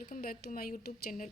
Welcome back to my YouTube channel.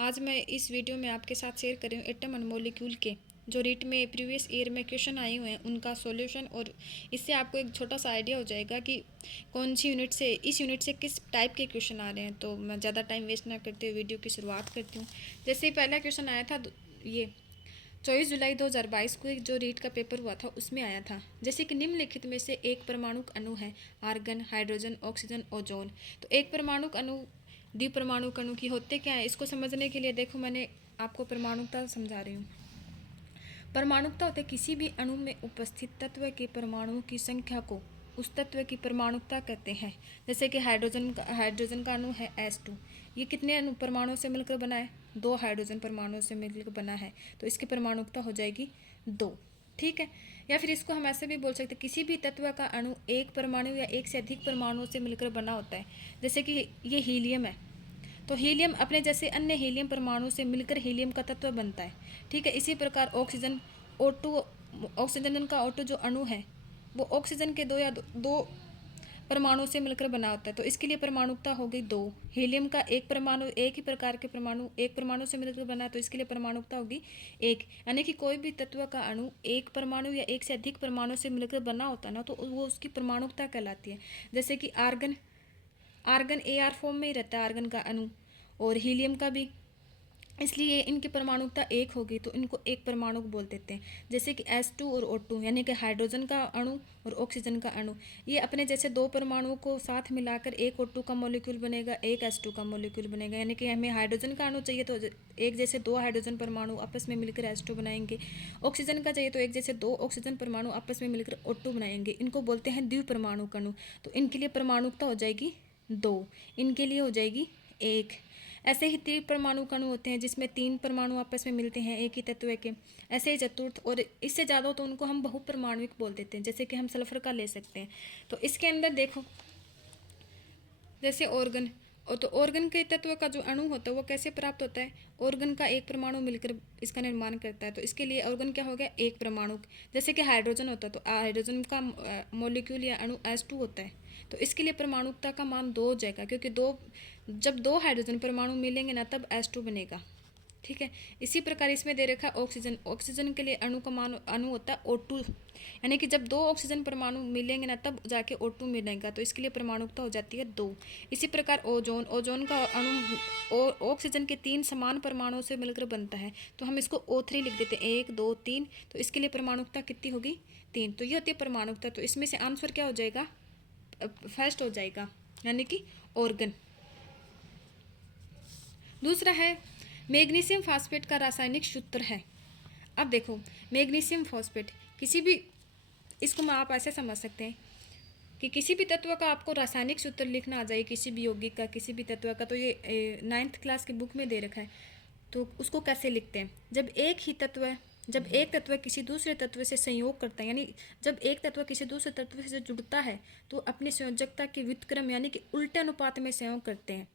आज मैं इस वीडियो में आपके साथ शेयर कर रही हूँ एटम एंड मॉलिक्यूल के जो रीट में प्रीवियस ईयर में क्वेश्चन आए हुए हैं उनका सॉल्यूशन, और इससे आपको एक छोटा सा आइडिया हो जाएगा कि कौन सी यूनिट से इस यूनिट से किस टाइप के क्वेश्चन आ रहे हैं। तो मैं ज़्यादा टाइम वेस्ट ना करते हुए वीडियो की शुरुआत करती हूँ। जैसे पहला क्वेश्चन आया था ये 24 जुलाई 2022 को एक जो रीट का पेपर हुआ था उसमें आया था, जैसे कि निम्नलिखित में से एक परमाणुक अणु है आर्गन, हाइड्रोजन, ऑक्सीजन, ओजोन। तो एक परमाणुक अणु द्विपरमाणुक अणु की होते क्या है, इसको समझने के लिए देखो मैंने आपको परमाणुकता समझा रही हूँ। परमाणुकता होते किसी भी अणु में उपस्थित तत्व के परमाणुओं की संख्या को उस तत्व की परमाणुकता कहते हैं। जैसे कि हाइड्रोजन का अणु है H2, ये कितने अणु परमाणुओं से मिलकर बना है? 2 हाइड्रोजन परमाणुओं से मिलकर बना है, तो इसकी परमाणुकता हो जाएगी 2। ठीक है। या फिर इसको हम ऐसे भी बोल सकते हैं, किसी भी तत्व का अणु एक परमाणु या एक से अधिक परमाणुओं से मिलकर बना होता है। जैसे कि ये हीलियम है, तो हीलियम अपने जैसे अन्य हीलियम परमाणु से मिलकर हीलियम का तत्व बनता है। ठीक है। इसी प्रकार ऑक्सीजन O2, ऑक्सीजन का O2 जो अणु है वो ऑक्सीजन के दो परमाणु से मिलकर बना होता है, तो इसके लिए परमाणुकता हो गई 2। हीलियम का एक परमाणु, एक ही प्रकार के परमाणु एक परमाणु से मिलकर बना है, तो इसके लिए परमाणुकता होगी 1। यानी कि कोई भी तत्व का अणु एक परमाणु या एक से अधिक परमाणु से मिलकर बना होता है ना, तो वो उसकी परमाणुकता कहलाती है। जैसे कि आर्गन AR फॉर्म में ही रहता है आर्गन का अणु, और हीलियम का भी, इसलिए इनकी परमाणुकता 1 होगी, तो इनको एक परमाणु बोल देते हैं। जैसे कि H2 और O2 यानी कि हाइड्रोजन का अणु और ऑक्सीजन का अणु, ये अपने जैसे दो परमाणुओं को साथ मिलाकर एक O2 का मॉलिक्यूल बनेगा, एक H2 का मॉलिक्यूल बनेगा। यानी कि हमें हाइड्रोजन का अणु चाहिए तो एक जैसे 2 हाइड्रोजन परमाणु आपस में मिलकर H2 बनाएंगे। ऑक्सीजन का चाहिए तो एक जैसे 2 ऑक्सीजन परमाणु आपस में मिलकर O2 बनाएंगे। इनको बोलते हैं द्विपरमाणुक अणु। तो इनके लिए परमाणुकता हो जाएगी 2, इनके लिए हो जाएगी 1। ऐसे ही त्रिपरमाणु अणु होते हैं जिसमें 3 परमाणु आपस में मिलते हैं एक ही तत्व के। ऐसे ही चतुर्थ और इससे ज़्यादा हो तो उनको हम बहुपरमाणुक बोल देते हैं। जैसे कि हम सल्फर का ले सकते हैं। तो इसके अंदर देखो जैसे ऑर्गन, और तो ऑर्गन के तत्व का जो अणु होता है वो कैसे प्राप्त होता है? ऑर्गन का एक परमाणु मिलकर इसका निर्माण करता है, तो इसके लिए ऑर्गन क्या हो गया? एक परमाणु। जैसे कि हाइड्रोजन होता है तो हाइड्रोजन का मॉलिक्यूल या अणु H2 होता है, तो इसके लिए परमाणुकता का मान 2 हो जाएगा, क्योंकि जब 2 हाइड्रोजन परमाणु मिलेंगे ना तब H2 बनेगा। ठीक है। इसी प्रकार इसमें दे रखा ऑक्सीजन के लिए अणु होता है O2, यानी कि जब 2 ऑक्सीजन परमाणु मिलेंगे ना तब जाके O2 मिलेगा, तो इसके लिए परमाणुकता हो जाती है 2। इसी प्रकार ओजोन का अणु ऑक्सीजन के 3 समान परमाणुओं से मिलकर बनता है, तो हम इसको O3 लिख देते हैं, 1 2 3। तो इसके लिए परमाणुकता कितनी होगी? 3। तो ये होती है परमाणुकता। तो इसमें से आंसर क्या हो जाएगा? फर्स्ट हो जाएगा, यानी कि ऑर्गन। दूसरा है मैग्नीशियम फॉस्फेट का रासायनिक सूत्र है। अब देखो मैग्नीशियम फॉस्फेट किसी भी, इसको मैं आप ऐसे समझ सकते हैं कि किसी भी तत्व का आपको रासायनिक सूत्र लिखना आ जाए, किसी भी यौगिक का, किसी भी तत्व का, तो ये 9th क्लास की बुक में दे रखा है। तो उसको कैसे लिखते हैं? जब एक तत्व किसी दूसरे तत्व से संयोग करता है, यानी जब एक तत्व किसी दूसरे तत्व से जुड़ता है तो अपनी संयोजकता के व्युत्क्रम यानी कि उल्टे अनुपात में संयोग करते हैं,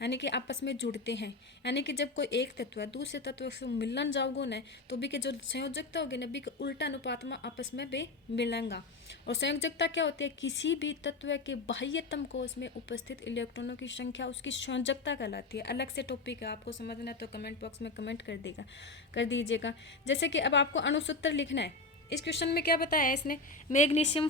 यानी कि आपस में जुड़ते हैं। यानी कि जब कोई एक तत्व है दूसरे तत्व से मिलन जाओगे ना, तो भी के जो संयोजकता होगी ना भी के उल्टा अनुपात में आपस में भी मिलेंगा। और संयोजकता क्या होती है? किसी भी तत्व के बाह्यतम कोश में उपस्थित इलेक्ट्रॉनों की संख्या उसकी संयोजकता कहलाती है। अलग से टॉपिक है, आपको समझना है तो कमेंट बॉक्स में कमेंट कर दीजिएगा। जैसे कि अब आपको अणुसूत्र लिखना है। इस क्वेश्चन में क्या बताया है इसने? मैग्नीशियम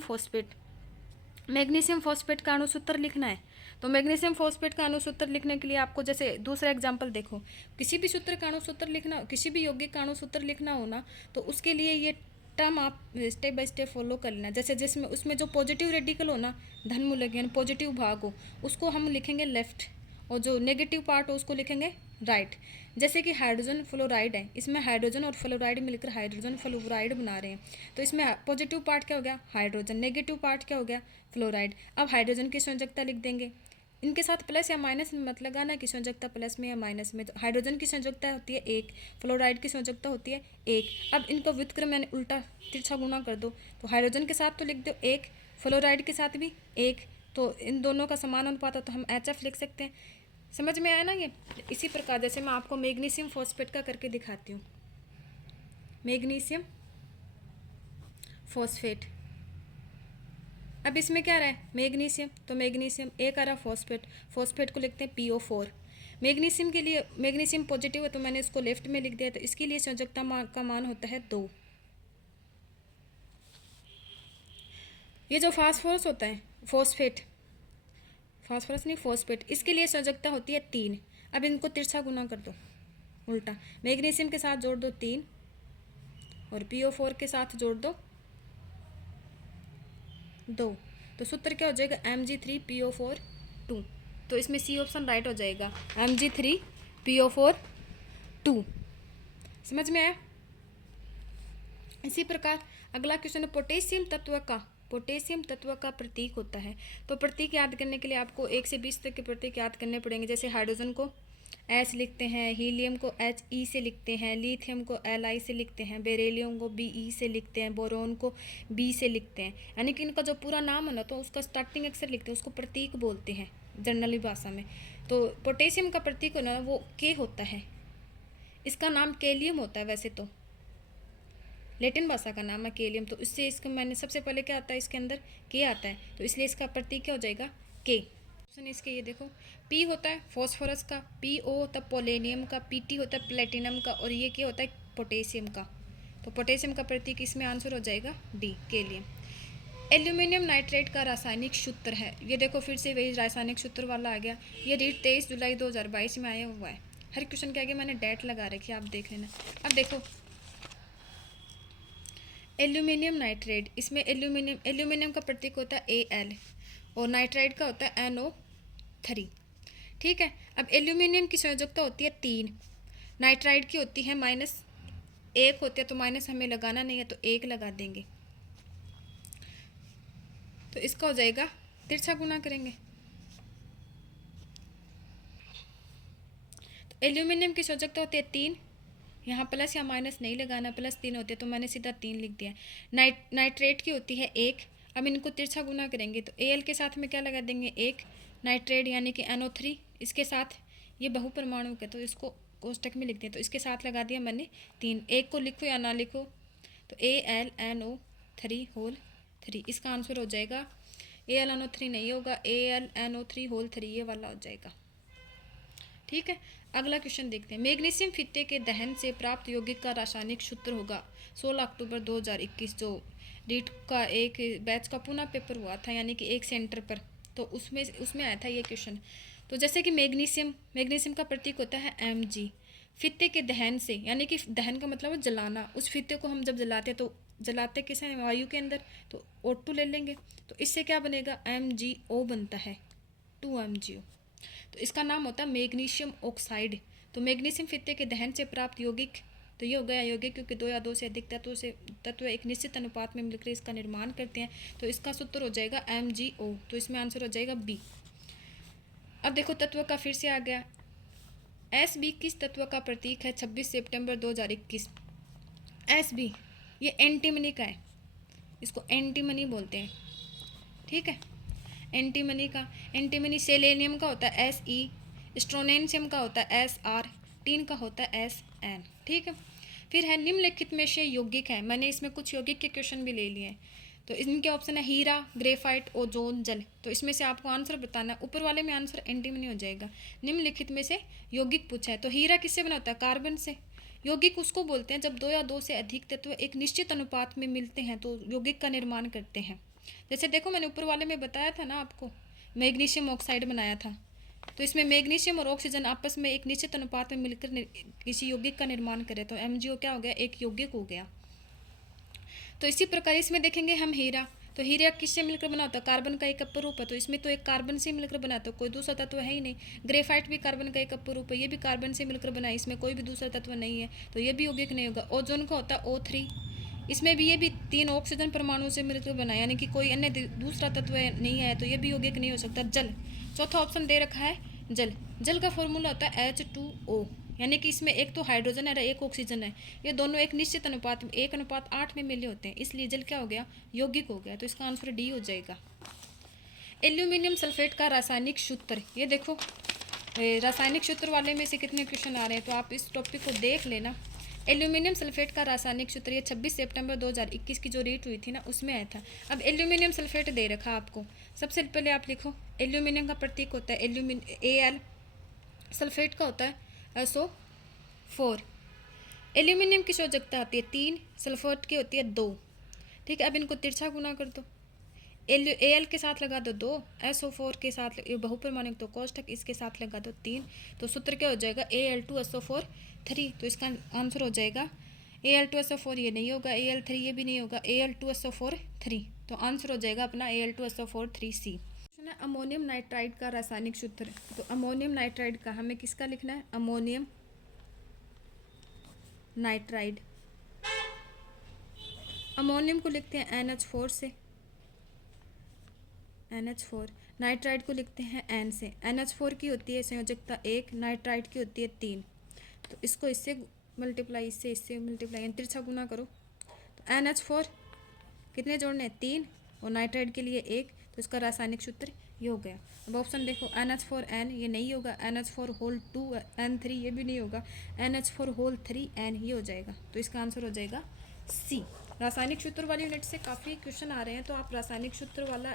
फॉस्फेट का अणुसूत्र लिखना है। तो मैग्नीशियम फॉस्फेट का अणुसूत्र लिखने के लिए आपको जैसे दूसरा एग्जांपल देखो, किसी भी सूत्र का अणुसूत्र लिखना, किसी भी यौगिक का अणुसूत्र लिखना हो ना, तो उसके लिए ये टर्म आप स्टेप बाय स्टेप फॉलो कर लेना। जैसे जिसमें उसमें जो पॉजिटिव रेडिकल हो ना, धन मूलक यानी पॉजिटिव भाग हो, उसको हम लिखेंगे लेफ्ट, और जो नेगेटिव पार्ट हो उसको लिखेंगे राइट। जैसे कि हाइड्रोजन फ्लोराइड है, इसमें हाइड्रोजन और फ्लोराइड मिलकर हाइड्रोजन फ्लोराइड बना रहे हैं, तो इसमें पॉजिटिव पार्ट क्या हो गया? हाइड्रोजन। नेगेटिव पार्ट क्या हो गया? फ्लोराइड। अब हाइड्रोजन की संयोजकता लिख देंगे, इनके साथ प्लस या माइनस में मत लगाना कि संयोजकता प्लस में या माइनस में। तो हाइड्रोजन की संयोजकता होती है 1, फ्लोराइड की संयोजकता होती है 1। अब इनको व्युत्क्रम यानी उल्टा तिरछा गुणा कर दो, तो हाइड्रोजन के साथ तो लिख दो 1, फ्लोराइड के साथ भी 1, तो इन दोनों का समान अनुपात है, तो हम HF लिख सकते हैं। समझ में आया ना ये? इसी प्रकार जैसे मैं आपको मैग्नीशियम फॉस्फेट का करके दिखाती हूँ। मैग्नीशियम फॉस्फेट, अब इसमें क्या रहा है? मैग्नीशियम, तो मैग्नीशियम एक आ रहा फॉस्फेट को लिखते हैं PO4। मैग्नीशियम के लिए मैग्नीशियम पॉजिटिव है तो मैंने इसको लेफ्ट में लिख दिया, तो इसके लिए संयोजकता का मान होता है 2। ये जो फास्फोरस होता है, फास्फोरस नहीं फॉस्फेट, इसके लिए संयोजकता होती है 3। अब इनको तिरछा गुना कर दो उल्टा, मैग्नीशियम के साथ जोड़ दो 3 और PO4 के साथ जोड़ दो 2, तो सूत्र क्या हो जाएगा Mg3PO4 2। तो इसमें सी ऑप्शन राइट हो जाएगा, Mg3PO4 2। समझ में आया? इसी प्रकार अगला क्वेश्चन है पोटेशियम तत्व का प्रतीक होता है। तो प्रतीक याद करने के लिए आपको 1 से 20 तक के प्रतीक याद करने पड़ेंगे। जैसे हाइड्रोजन को H लिखते हैं, हीलियम को HE से लिखते हैं, लिथियम को Li से लिखते हैं, बेरिलियम को Be से लिखते हैं, बोरोन को B से लिखते हैं। यानी कि इनका जो पूरा नाम है ना, तो उसका स्टार्टिंग अक्षर लिखते हैं, उसको प्रतीक बोलते हैं जनरली भाषा में। तो पोटेशियम का प्रतीक है ना, वो K होता है। इसका नाम केलियम होता है, वैसे तो लैटिन भाषा का नाम है केलियम। तो इससे इसको मैंने सबसे पहले क्या आता है, इसके अंदर के आता है, तो इसलिए इसका प्रतीक क्या हो जाएगा के। ऑप्शन इसके ये देखो, पी होता है फॉस्फोरस का, PO होता है पोलेनियम का, PT होता है प्लेटिनम का, और ये क्या होता है पोटेशियम का। तो पोटेशियम का प्रतीक इसमें आंसर हो जाएगा डी केलियम। एल्यूमिनियम नाइट्रेट का रासायनिक सूत्र है, ये देखो फिर से वही रासायनिक सूत्र वाला आ गया। ये डेट 23 जुलाई 2022 में आया हुआ है। हर क्वेश्चन के आगे मैंने डेट लगा रखी है, आप देख लेना। अब देखो एल्यूमिनियम नाइट्रेट, इसमें एल्यूमिनियम का प्रतीक होता है Al और नाइट्राइड का होता है NO3। ठीक है, अब एल्यूमिनियम की संयोजकता होती है 3, नाइट्राइड की होती है -1 होती है, तो माइनस हमें लगाना नहीं है तो 1 लगा देंगे। तो इसका हो जाएगा तिरछा गुना करेंगे। तो एल्यूमिनियम की संयोजकता होती है 3, यहाँ प्लस या माइनस नहीं लगाना, +3 होती है तो मैंने सीधा 3 लिख दिया। नाइट्रेट की होती है 1। अब इनको तिरछा गुना करेंगे तो Al के साथ में क्या लगा देंगे 1, नाइट्रेट यानी कि NO3, इसके साथ ये बहुपरमाणु है तो इसको कोष्टक में लिख दिया, तो इसके साथ लगा दिया मैंने 3। 1 को लिखो या ना लिखो, तो AlNO3 होल 3, इसका आंसर हो जाएगा। AlNO3 नहीं होगा, AlNO3 होल 3 ये वाला हो जाएगा। ठीक है, अगला क्वेश्चन देखते हैं। मैग्नीशियम फीते के दहन से प्राप्त यौगिक का रासायनिक सूत्र होगा। 16 अक्टूबर 2021 जो रीट का एक बैच का पुनः पेपर हुआ था, यानी कि एक सेंटर पर, तो उसमें आया था ये क्वेश्चन। तो जैसे कि मैग्नीशियम का प्रतीक होता है Mg। फीते के दहन से, यानी कि दहन का मतलब है जलाना। उस फीते को हम जब जलाते हैं तो जलाते किसे, वायु के अंदर, तो O2 ले लेंगे, तो इससे क्या बनेगा MgO बनता है, 2MgO। तो इसका नाम होता है मैग्नीशियम ऑक्साइड। तो मैग्नीशियम फीते के दहन से प्राप्त यौगिक, तो ये हो गया यौगिक, क्योंकि 2 या 2 से अधिक तत्व एक निश्चित अनुपात में मिलकर इसका निर्माण करते हैं, तो इसका सूत्र हो जाएगा MgO। तो इसमें आंसर हो जाएगा बी। अब देखो तत्व का फिर से आ गया। Sb किस तत्व का प्रतीक है 26 सितंबर 2021? Sb ये एंटीमनी का है, इसको एंटीमनी बोलते हैं। ठीक है, एंटीमनी सेलेनियम का होता है Se, स्ट्रोनेशियम का होता है Sr, टीन का होता है Sn। ठीक है, फिर है निम्नलिखित में से यौगिक है, मैंने इसमें कुछ यौगिक के क्वेश्चन भी ले लिए हैं। तो इनके ऑप्शन है हीरा, ग्रेफाइट, ओजोन, जल। तो इसमें से आपको आंसर बताना है, ऊपर वाले में आंसर एंटीमनी हो जाएगा। निम्नलिखित में से यौगिक पूछा है, तो हीरा किससे बना होता है? कार्बन से। यौगिक उसको बोलते हैं जब 2 या 2 से अधिक तत्व एक निश्चित अनुपात में मिलते हैं तो यौगिक का निर्माण करते हैं। जैसे देखो मैंने ऊपर वाले में बताया था ना आपको, मैग्नीशियम ऑक्साइड बनाया था, तो इसमें मैग्नीशियम और ऑक्सीजन आपस में एक निश्चित अनुपात में मिलकर किसी यौगिक का निर्माण करे, तो MgO क्या हो गया, एक यौगिक हो गया। तो इसी प्रकार इसमें देखेंगे हम हीरा, तो हीरा किससे मिलकर बना होता है? कार्बन का एक अपरूप है, तो इसमें तो एक कार्बन से मिलकर बना, तो कोई दूसरा तत्व है ही नहीं। ग्रेफाइट भी कार्बन का एक अपरूप है, ये भी कार्बन से मिलकर बना, इसमें कोई भी दूसरा तत्व नहीं है, तो ये भी यौगिक नहीं होगा। ओजोन का होता है O3, इसमें भी ये भी 3 ऑक्सीजन परमाणु से मिलकर बना, यानी कि कोई अन्य दूसरा तत्व नहीं है, तो ये भी यौगिक नहीं हो सकता। जल, चौथा ऑप्शन दे रखा है जल का फॉर्मूला होता है H2O, यानी कि इसमें एक तो हाइड्रोजन है और एक ऑक्सीजन है, ये दोनों एक निश्चित अनुपात 1:8 में मिले होते हैं, इसलिए जल क्या हो गया, यौगिक हो गया। तो इसका आंसर डी हो जाएगा। एल्यूमिनियम सल्फेट का रासायनिक सूत्र, ये देखो रासायनिक सूत्र वाले में से कितने क्वेश्चन आ रहे हैं, तो आप इस टॉपिक को देख लेना। एल्यूमिनियम सल्फेट का रासायनिक सूत्र, ये 26 सितंबर 2021 की जो रीट हुई थी ना, उसमें आया था। अब एल्यूमिनियम सल्फेट दे रखा आपको, सबसे पहले आप लिखो एल्यूमिनियम का प्रतीक होता है Al, सल्फेट का होता है SO4। एल्यूमिनियम की शोधकता आती है 3, सल्फेट की होती है 2। ठीक है, अब इनको तिरछा गुना कर दो। Al के साथ लगा दो 2, SO4 के साथ ये बहुपरमाणुक तो कोष्ठक, इसके साथ लगा दो 3, तो सूत्र क्या हो जाएगा Al2SO4 3। तो इसका आंसर हो जाएगा Al2SO4, ये नहीं होगा, Al3 ये भी नहीं होगा, Al2SO4 3। तो आंसर हो जाएगा अपना Al2SO4 3C। अमोनियम नाइट्राइड का रासायनिक सूत्र। तो अमोनियम नाइट्राइड का हमें किसका लिखना है, अमोनियम नाइट्राइड। अमोनियम को लिखते हैं NH4 से, NH4। नाइट्राइड को लिखते हैं N से। NH4 की होती है संयोजकता 1, नाइट्राइड की होती है 3। तो इसको इससे मल्टीप्लाई, इससे मल्टीप्लाई, तिरछा गुना करो। तो NH4 कितने जोड़ने हैं, 3, और नाइट्राइड के लिए 1। तो इसका रासायनिक सूत्र ये हो गया। अब ऑप्शन देखो, NH4N ये नहीं होगा, NH4 होल 2 N3 ये भी नहीं होगा, NH4 होल 3 N ये हो जाएगा। तो इसका आंसर हो जाएगा C। रासायनिक सूत्र वाली यूनिट से काफ़ी क्वेश्चन आ रहे हैं, तो आप रासायनिक सूत्र वाला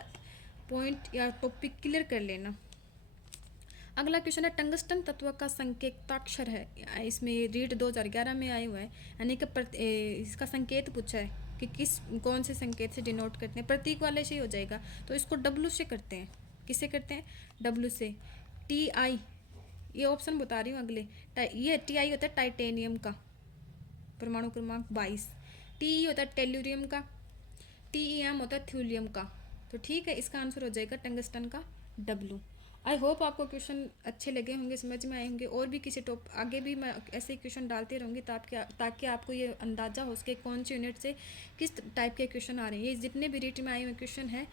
पॉइंट या टॉपिक क्लियर कर लेना। अगला क्वेश्चन है, टंगस्टन तत्व का संकेताक्षर है। इसमें रीड 2011 में आए हुए हैं, यानी कि इसका संकेत पूछा है कि कौन से संकेत से डिनोट करते हैं। प्रतीक वाले से ही हो जाएगा, तो इसको W से करते हैं। किससे करते हैं, W से। TI, ये ऑप्शन बता रही हूँ अगले। ये TI होता है टाइटेनियम का, परमाणु क्रमांक 22। TE होता है टेल्यूरियम का। TEM होता है थ्यूलियम का। तो ठीक है, इसका आंसर हो जाएगा टंगस्टन का W। आई होप आपको क्वेश्चन अच्छे लगे होंगे, समझ में आए होंगे। और भी किसी आगे भी मैं ऐसे क्वेश्चन डालते रहूँगी, ताकि आपको ये अंदाज़ा हो सके कौन सी यूनिट से किस टाइप के क्वेश्चन आ रहे हैं। ये जितने भी रीट में आए हुए क्वेश्चन हैं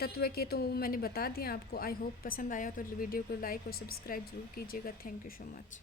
तत्व के, तो मैंने बता दिया आपको। आई होप पसंद आया तो वीडियो को लाइक और सब्सक्राइब जरूर कीजिएगा। Thank you so much.